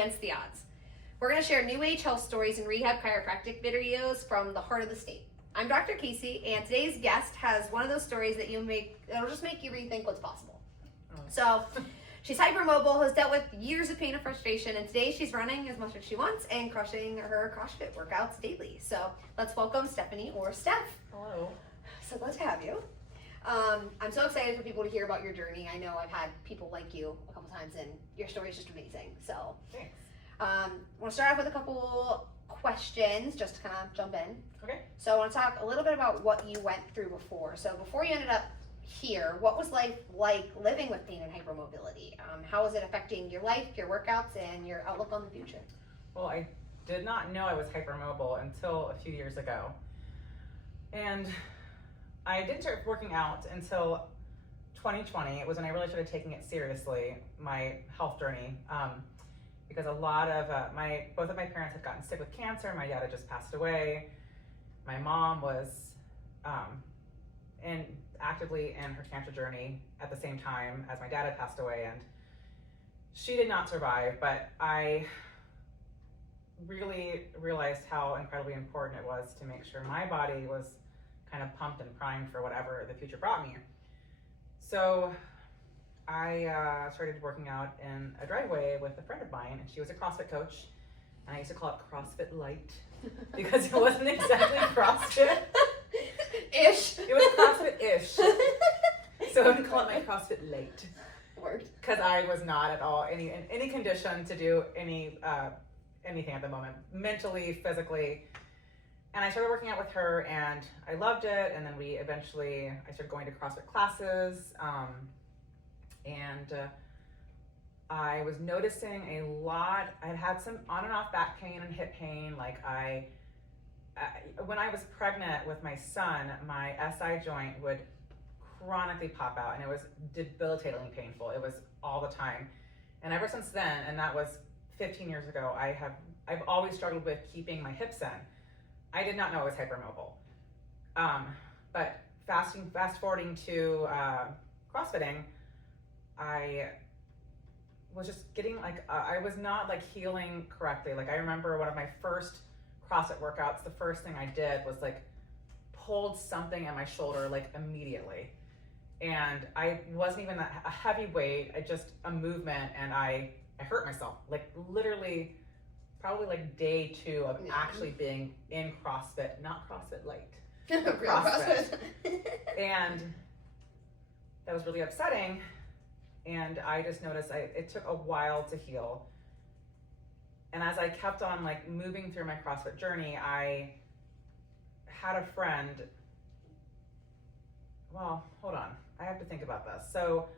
against the odds. We're going to share new age health stories and rehab chiropractic videos from the heart of the state. I'm Dr. Casey, and today's guest has one of those stories that it'll just make you rethink what's possible. So, she's hypermobile, has dealt with years of pain and frustration, and today she's running as much as she wants and crushing her CrossFit workouts daily. So, let's welcome Stephanie or Steph. Hello. So glad to have you. I'm so excited for people to hear about your journey. I know I've had people like you a couple times, and your story is just amazing. So, Thanks. I want to start off with a couple questions just to kind of jump in. Okay. So I want to talk a little bit about what you went through before. So before you ended up here, what was life like living with pain and hypermobility? How was it affecting your life, your workouts, and your outlook on the future? Well, I did not know I was hypermobile until a few years ago. And I didn't start working out until 2020. It was when I really started taking it seriously, my health journey. Because a lot of both of my parents had gotten sick with cancer. My dad had just passed away. My mom was actively in her cancer journey at the same time as my dad had passed away, and she did not survive. But I really realized how incredibly important it was to make sure my body was kind of pumped and primed for whatever the future brought me. So I started working out in a driveway with a friend of mine, and she was a CrossFit coach, and I used to call it CrossFit Light because it wasn't exactly CrossFit. Ish. It was CrossFit-ish. So I would call it my CrossFit Light. Worked. Because I was not at all in any condition to do anything at the moment, mentally, physically. And I started working out with her, and I loved it. And then I started going to CrossFit classes. And I was noticing a lot. I had some on and off back pain and hip pain. When I was pregnant with my son, my SI joint would chronically pop out, and it was debilitatingly painful. It was all the time. And ever since then, and that was 15 years ago, I've always struggled with keeping my hips in. I did not know I was hypermobile. But fast forwarding to CrossFitting, I was just getting I was not healing correctly. I remember one of my first CrossFit workouts, the first thing I did was pulled something at my shoulder immediately. And I wasn't even a heavy weight, a movement, and I hurt myself. Literally, probably day 2 of actually being in CrossFit, not CrossFit Light. CrossFit. And that was really upsetting. And I just noticed it took a while to heal. And as I kept on moving through my CrossFit journey, I had a friend. Well, hold on. I have to think about this. So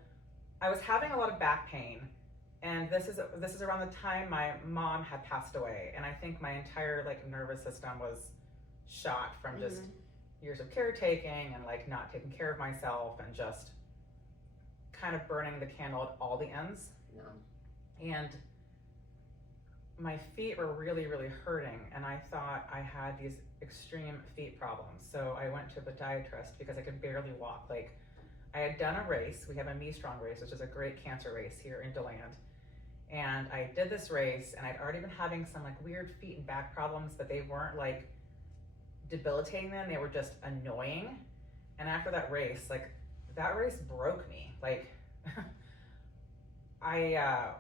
I was having a lot of back pain, and this is around the time my mom had passed away, and I think my entire nervous system was shot from just years of caretaking and not taking care of myself and just kind of burning the candle at all the ends. No. And my feet were really, really hurting, and I thought I had these extreme feet problems. So I went to a podiatrist because I could barely walk. I had done a race. We have a Me Strong race, which is a great cancer race here in DeLand. And I did this race, and I'd already been having some weird feet and back problems, but they weren't debilitating them. They were just annoying. And after that race broke me. I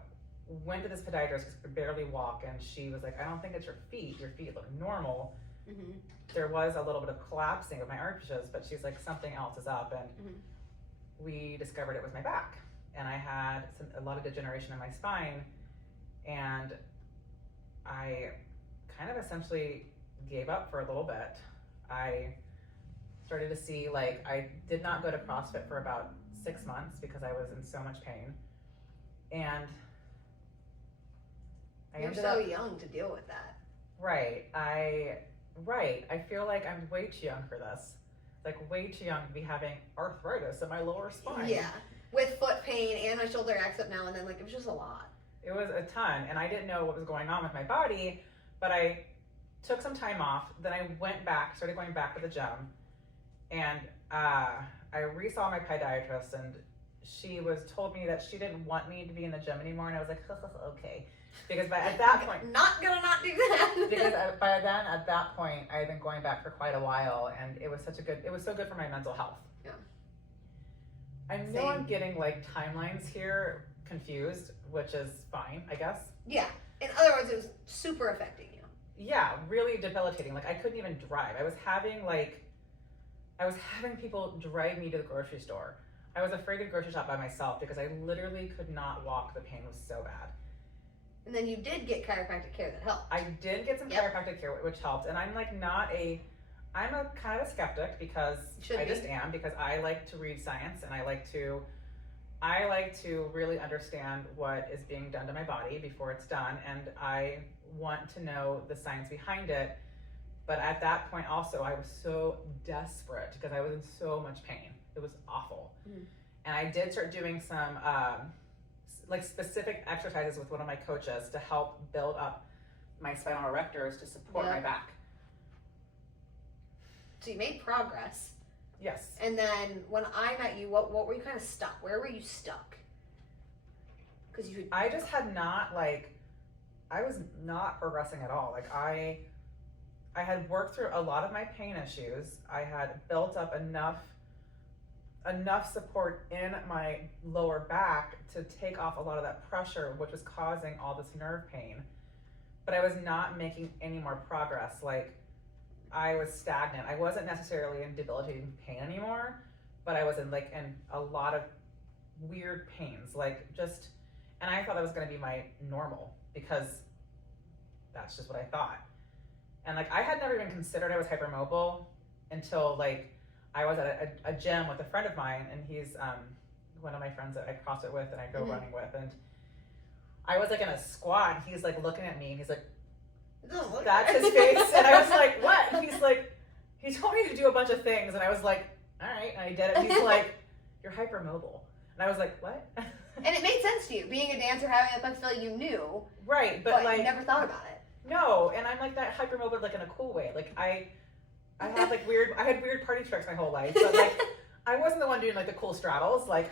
went to this podiatrist because I could barely walk, and she was like, I don't think it's your feet. Your feet look normal. Mm-hmm. There was a little bit of collapsing of my arches, but she's like, something else is up. And we discovered it was my back. And I had a lot of degeneration in my spine. And I kind of essentially gave up for a little bit. I started to see, I did not go to CrossFit for about 6 months because I was in so much pain. And You're so young to deal with that. Right. I feel like I'm way too young for this. Way too young to be having arthritis in my lower spine. Yeah. With foot pain and my shoulder acts up now and then, it was just a lot. It was a ton, and I didn't know what was going on with my body, but I took some time off. Then I started going back to the gym, and I re-saw my podiatrist, and she told me that she didn't want me to be in the gym anymore, and I was like, okay, because at that point, not do that. because by then at that point I had been going back for quite a while, and it was so good for my mental health. Yeah. I know I'm getting like timelines here confused, which is fine, I guess. Yeah. In other words, it was super affecting you. Yeah, really debilitating. Like I couldn't even drive. I was having people drive me to the grocery store. I was afraid to grocery shop by myself because I literally could not walk. The pain was so bad. And then you did get chiropractic care that helped. I did get some chiropractic care, which helped. And I'm like I'm a kind of a skeptic because I just am, because I like to read science, and I like to really understand what is being done to my body before it's done, and I want to know the science behind it. But at that point also, I was so desperate because I was in so much pain. It was awful. Mm. And I did start doing some like specific exercises with one of my coaches to help build up my spinal erectors to support my back. So you made progress. Yes. And then when I met you, what were you kind of stuck? Where were you stuck? Because I just had not I was not progressing at all. Like I had worked through a lot of my pain issues. I had built up enough support in my lower back to take off a lot of that pressure, which was causing all this nerve pain. But I was not making any more progress. Like I was stagnant. I wasn't necessarily in debilitating pain anymore, but I was in a lot of weird pains, and I thought that was going to be my normal because that's just what I thought. And I had never even considered I was hypermobile until I was at a gym with a friend of mine, and he's one of my friends that I CrossFit with and I go running with, and I was in a squat, and he's looking at me, and he's like, that's his face, and I was like, what? And he's like, he told me to do a bunch of things, and I was like, all right, and I did it. And he's like, you're hypermobile, and I was like, what? And it made sense to you, being a dancer, having that flexibility, you knew, right? But you never thought about it. No, and I'm like that hypermobile in a cool way. I had weird party tricks my whole life, but I wasn't the one doing the cool straddles. I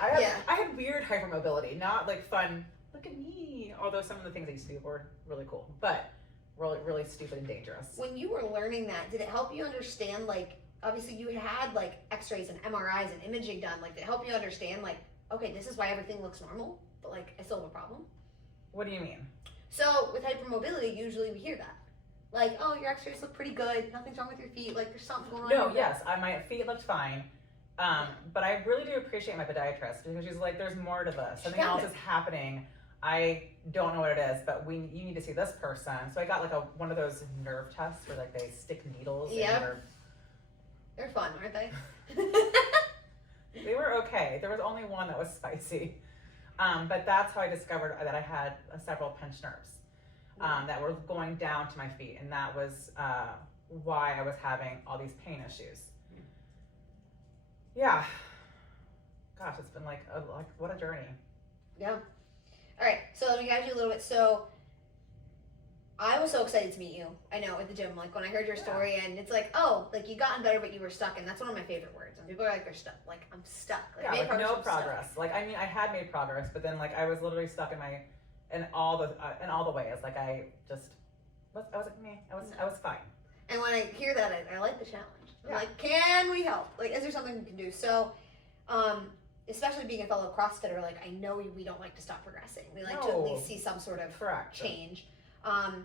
had weird hypermobility, not fun. Look at me. Although some of the things I used to do were really cool, but really, really stupid and dangerous. When you were learning that, did it help you understand? Obviously, you had X-rays and MRIs and imaging done. Did it help you understand? Okay, this is why everything looks normal, but I still have a problem. What do you mean? So with hypermobility, usually we hear that. Oh, your X-rays look pretty good. Nothing's wrong with your feet. There's something going on. No, yes, my feet looked fine. But I really do appreciate my podiatrist because she's like, there's more to this. Something else is happening. I don't know what it is, but you need to see this person. So I got one of those nerve tests where they stick needles in your... They're fun, aren't they? They were okay. There was only one that was spicy. But that's how I discovered that I had several pinched nerves that were going down to my feet, and that was why I was having all these pain issues. Yeah. Gosh, it's been what a journey. Yeah. All right, so let me guide you a little bit. So I was so excited to meet you. I know, at the gym, when I heard your story, and it's you gotten better, but you were stuck, and that's one of my favorite words. When people are they're stuck, I'm stuck. No progress. I had made progress, but then I was literally stuck in all the ways. I was fine. And when I hear that, I like the challenge. I'm can we help? Is there something we can do? So, especially being a fellow CrossFitter, I know we don't like to stop progressing. We like to at least see some sort of change. How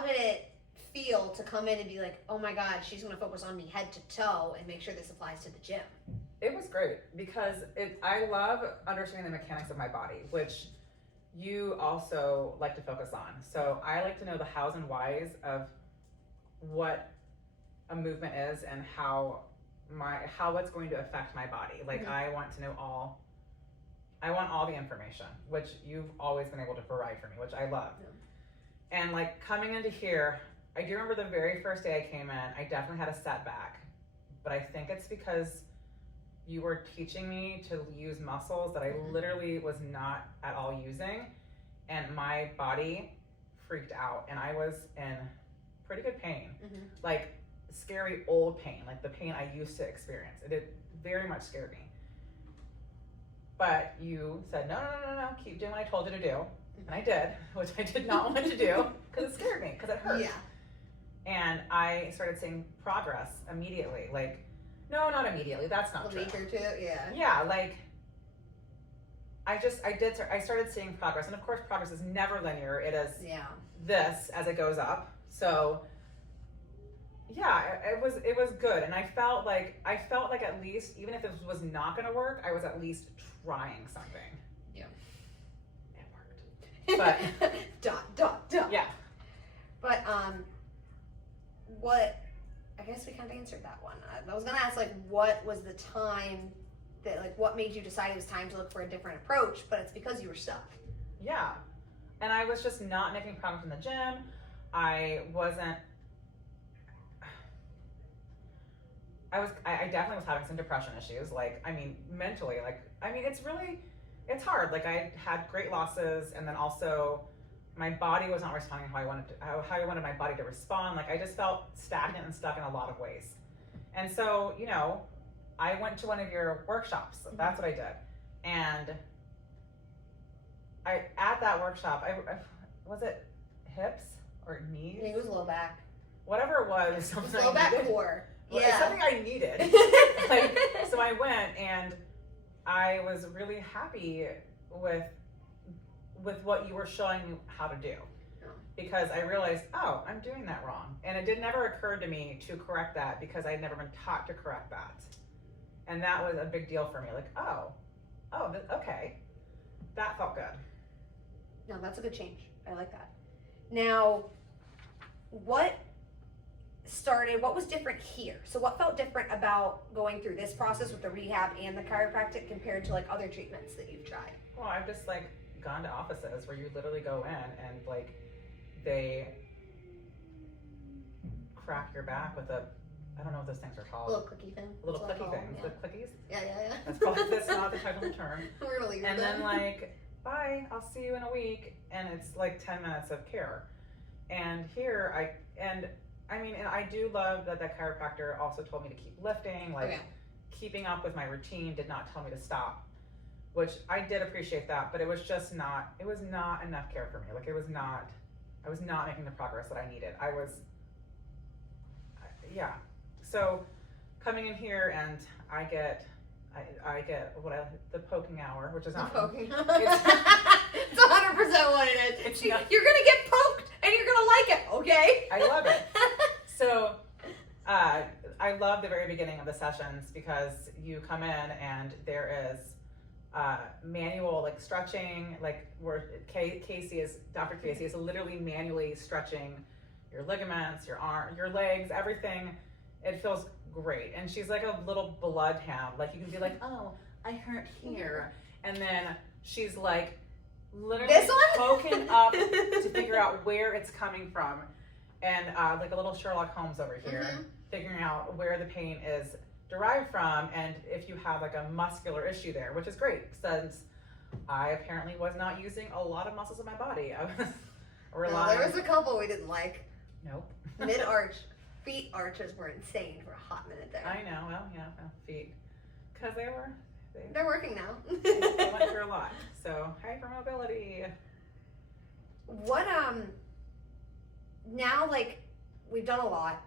did it feel to come in and be oh my God, she's going to focus on me head to toe and make sure this applies to the gym? It was great because I love understanding the mechanics of my body, which you also like to focus on. So I like to know the hows and whys of what a movement is and how it's going to affect my body. I want to know I want all the information, which you've always been able to provide for me, which I love. Yeah. And coming into here, I do remember the very first day I came in, I definitely had a setback, but I think it's because you were teaching me to use muscles that I literally was not at all using, and my body freaked out, and I was in pretty good pain, scary old pain, the pain I used to experience. It very much scared me. but you said, no, keep doing what I told you to do. And I did, which I did not want to do because it scared me, because it hurt. Yeah. And I started seeing progress immediately. Like, no, not immediately. That's not true. A week or two, yeah. Yeah, like, I started seeing progress. And of course, progress is never linear. It is this as it goes up. So, yeah, it was good. And I felt like at least, even if this was not going to work, I was at least trying something. Yeah. It worked. But dot. Yeah. But what? I guess we kind of answered that one. I was gonna ask, like, what was the time that, like, what made you decide it was time to look for a different approach? But it's because you were stuck. Yeah, and I was just not making progress in the gym. I definitely was having some depression issues. Like, I mean, mentally, like, I mean, it's hard. Like, I had great losses, and then also my body was not responding how I wanted my body to respond. Like, I just felt stagnant and stuck in a lot of ways. And so, you know, I went to one of your workshops. That's what I did. And at that workshop, was it hips or knees? I think it was low back. Whatever it was, something Low I back needed. core. Well, Yeah. it's something I needed. Like, so I went, and I was really happy with what you were showing me how to do, because I realized, oh, I'm doing that wrong, and it never occurred to me to correct that because I'd never been taught to correct that, and that was a big deal for me. Like, okay, that felt good. No, that's a good change. I like that. Now, what was different here? So what felt different about going through this process with the rehab and the chiropractic compared to, like, other treatments that you've tried? Well, I've just, like, gone to offices where you literally go in and, like, they crack your back with I don't know what those things are called. Little clicky thing. Little That's what I clicky call things. them, The clickies? Yeah. That's not the technical term. We're gonna leave And it then, then. like, bye, I'll see you in a week, and it's like 10 minutes of care. And here, I do love that chiropractor also told me to keep lifting, like, keeping up with my routine, did not tell me to stop, which I did appreciate that, but it was not enough care for me. Like, I was not making the progress that I needed. So coming in here, and I get the poking hour, which is not poking. It's 100% what it is. You're gonna get poked, and you're gonna like it. Okay. I love it. So I love the very beginning of the sessions because you come in and there is manual, like, stretching, like, where Dr. Casey is literally manually stretching your ligaments, your arm, your legs, everything. It feels great. And she's like a little bloodhound. Like, you can be like, oh, I hurt here. And then she's like literally This one? poking up to figure out where it's coming from. And like a little Sherlock Holmes over here, figuring out where the pain is derived from, and if you have, like, a muscular issue there, which is great, since I apparently was not using a lot of muscles in my body. I was relying. There was a couple we didn't like. Nope. Mid-arch. Feet arches were insane for a hot minute there. I know. Well, yeah, feet, because They're working now. they went through a lot. So hypermobility. What now, like, we've done a lot,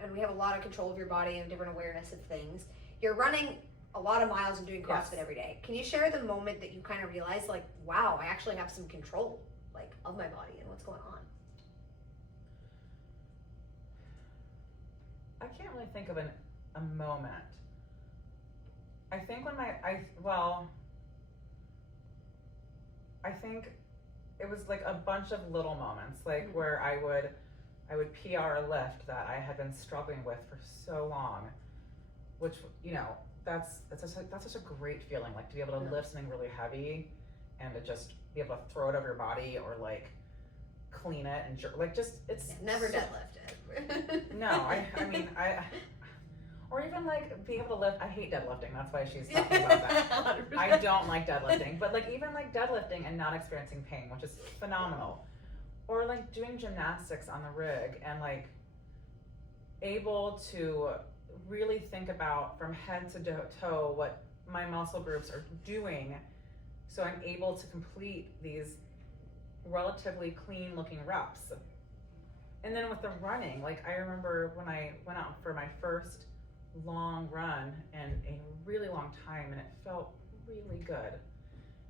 and we have a lot of control of your body and different awareness of things. You're running a lot of miles and doing CrossFit every day. Can you share the moment that you kind of realized, like, wow, I actually have some control, like, of my body and what's going on? I can't really think of a moment. I think when I think it was like a bunch of little moments, like where I would PR a lift that I had been struggling with for so long, which, you know, that's such a great feeling, like, to be able to lift something really heavy and to just be able to throw it over your body, or, like, clean it and like, just, it's never deadlifted. No, I mean, or even, like, being able to lift. I hate deadlifting. That's why she's talking about that. 100%. I don't like deadlifting, but, like, even, like, deadlifting and not experiencing pain, which is phenomenal. Or, like, doing gymnastics on the rig and, like, able to really think about from head to toe what my muscle groups are doing, so I'm able to complete these relatively clean looking reps. And then with the running, like I remember when I went out for my first long run in a really long time, and it felt really good.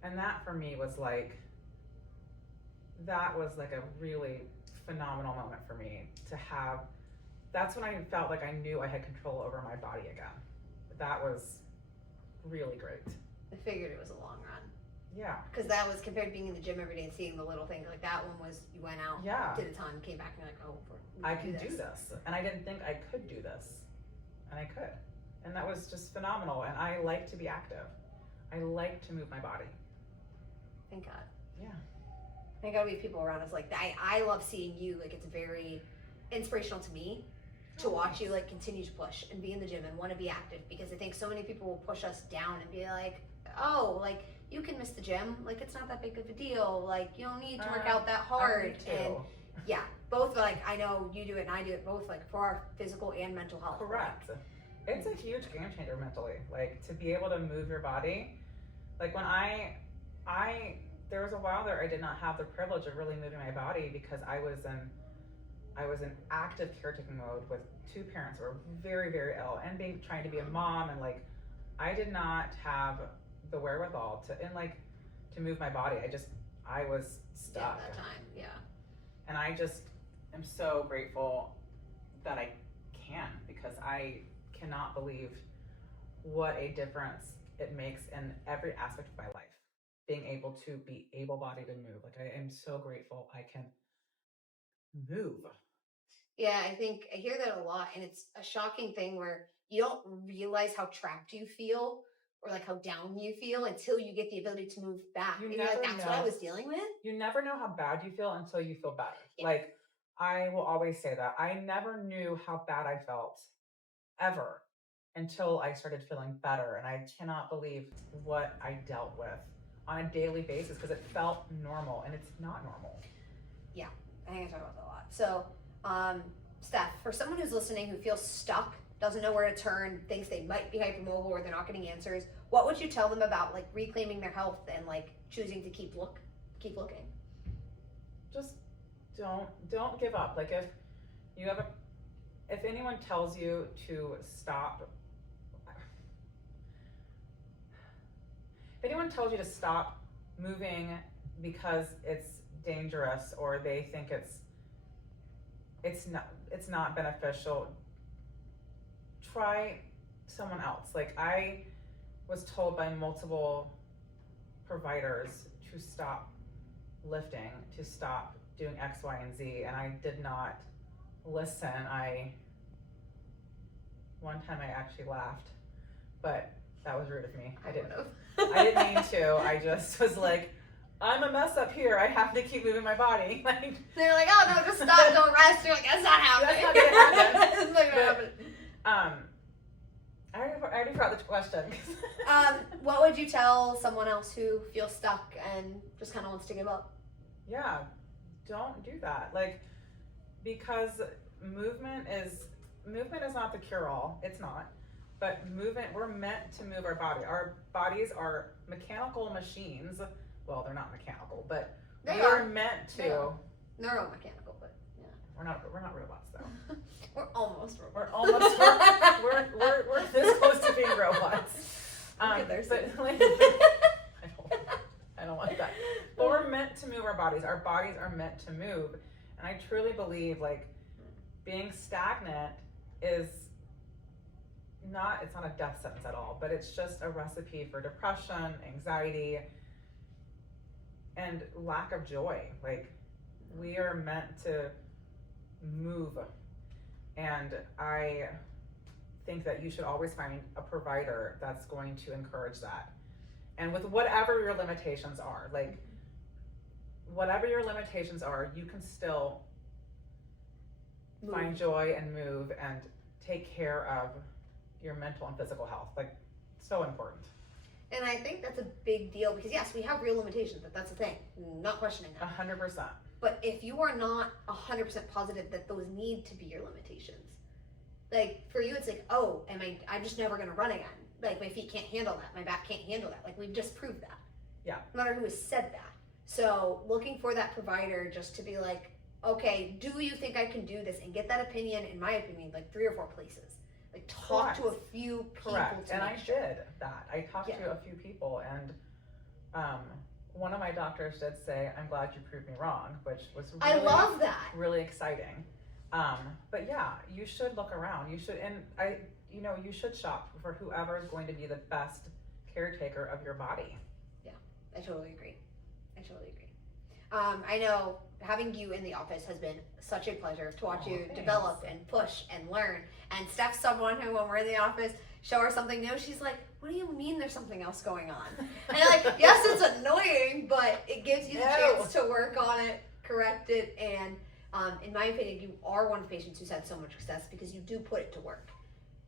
And that for me was like, that was like a really phenomenal moment for me to have. That's when I felt like I knew I had control over my body again. That was really great. I figured it was a long run. Yeah. Because that was compared to being in the gym every day and seeing the little things. Like that one was, you went out, did a ton, came back and you're like, oh, I can do this. And I didn't think I could do this. And I could. And that was just phenomenal. And I like to be active. I like to move my body. Thank God. Yeah. Thank God we have people around us like that. I love seeing you. Like it's very inspirational to me to watch you like continue to push and be in the gym and want to be active, because I think so many people will push us down and be like, oh, like you can miss the gym. Like it's not that big of a deal. Like you don't need to work out that hard. And yeah, both like I know you do it and I do it both like for our physical and mental health. Correct. It's a huge game changer mentally. Like to be able to move your body. Like when I there was a while there I did not have the privilege of really moving my body because I was in active caretaking mode with two parents who were very, very ill and trying to be a mom, and like I did not have the wherewithal to move my body. I was stuck. Yeah, that time, yeah. And I just am so grateful that I can, because I cannot believe what a difference it makes in every aspect of my life. Being able to be able-bodied and move. Like I am so grateful I can move. Yeah, I think I hear that a lot, and it's a shocking thing where you don't realize how trapped you feel or like how down you feel until you get the ability to move back. You and never you're like, that's know. what I was dealing with. You never know how bad you feel until you feel better. Yeah. Like I will always say that. I never knew how bad I felt ever until I started feeling better. And I cannot believe what I dealt with on a daily basis because it felt normal, and it's not normal. Yeah, I think I talk about that a lot. So, Steph, for someone who's listening who feels stuck, doesn't know where to turn, thinks they might be hypermobile or they're not getting answers, what would you tell them about like reclaiming their health and like choosing to keep looking? Just don't give up. Like if anyone tells you to stop, if anyone tells you to stop moving because it's dangerous or they think it's not beneficial, try someone else. Like I was told by multiple providers to stop lifting, to stop doing X, Y, and Z, and I did not listen. One time I actually laughed, but that was rude of me. I didn't mean to. I just was like, I'm a mess up here. I have to keep moving my body. Like they're like, oh no, just stop, don't rest. You're like, that's not happening. That's not gonna happen. It's not gonna happen. I already forgot the question. What would you tell someone else who feels stuck and just kind of wants to give up? Yeah, don't do that. Like, because movement is not the cure-all. It's not. But movement, we're meant to move our body. Our bodies are mechanical machines. Well, they're not mechanical, but we are meant to. Neuromechanical, but yeah. We're not robots though. We're almost robots. We're almost we're this close to being robots. But like, I don't want that. But we're meant to move our bodies. Our bodies are meant to move. And I truly believe like being stagnant is it's not a death sentence at all, but it's just a recipe for depression, anxiety, and lack of joy. Like we are meant to move. And I think that you should always find a provider that's going to encourage that. And with whatever your limitations are, like whatever your limitations are, you can still find joy and move and take care of your mental and physical health. Like, so important. And I think that's a big deal because yes, we have real limitations, but that's the thing. I'm not questioning that. 100%. But if you are not 100% positive that those need to be your limitations, like for you, it's like, oh, I'm just never going to run again. like my feet can't handle that, my back can't handle that. Like we've just proved that. Yeah. No matter who has said that. So looking for that provider just to be like, okay, do you think I can do this? And get that opinion, in my opinion, like 3 or 4 places. Like talk to a few people. Correct. To And I make sure. did that. I talked to a few people, and one of my doctors did say, "I'm glad you proved me wrong," which was really, I love that. really exciting. But yeah, you should look around. You should, and you should shop for whoever is going to be the best caretaker of your body. I totally agree. I know having you in the office has been such a pleasure to watch you Thanks. develop and push and learn. And Steph's someone who, when we're in the office, show her something new, she's like, what do you mean there's something else going on? And like, yes, it's annoying, but it gives you the chance to work on it, correct it, and in my opinion, you are one of the patients who's had so much success because you do put it to work.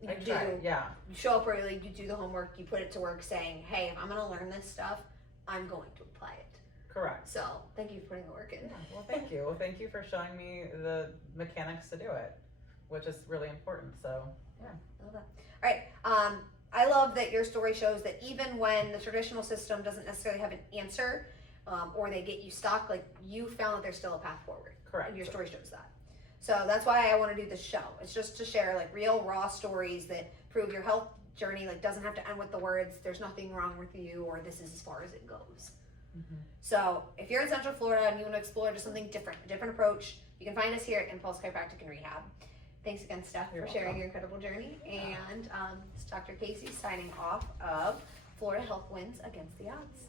You You show up early, you do the homework, you put it to work saying, hey, if I'm going to learn this stuff, I'm going to apply it. Correct. So thank you for putting the work in. Yeah, well, thank you. Well, thank you for showing me the mechanics to do it, which is really important. So, yeah. I love that. All right. I love that your story shows that even when the traditional system doesn't necessarily have an answer, or they get you stuck, like you found that there's still a path forward. Correct. And your story shows that. So that's why I want to do this show. It's just to share like real raw stories that prove your health journey like doesn't have to end with the words "there's nothing wrong with you" or "this is as far as it goes." Mm-hmm. So if you're in Central Florida and you want to explore just something different, a different approach, you can find us here at Impulse Chiropractic and Rehab. Thanks again, Steph, You're for sharing welcome. your incredible journey. Yeah. And it's Dr. Casey signing off of Florida Health Wins Against the Odds.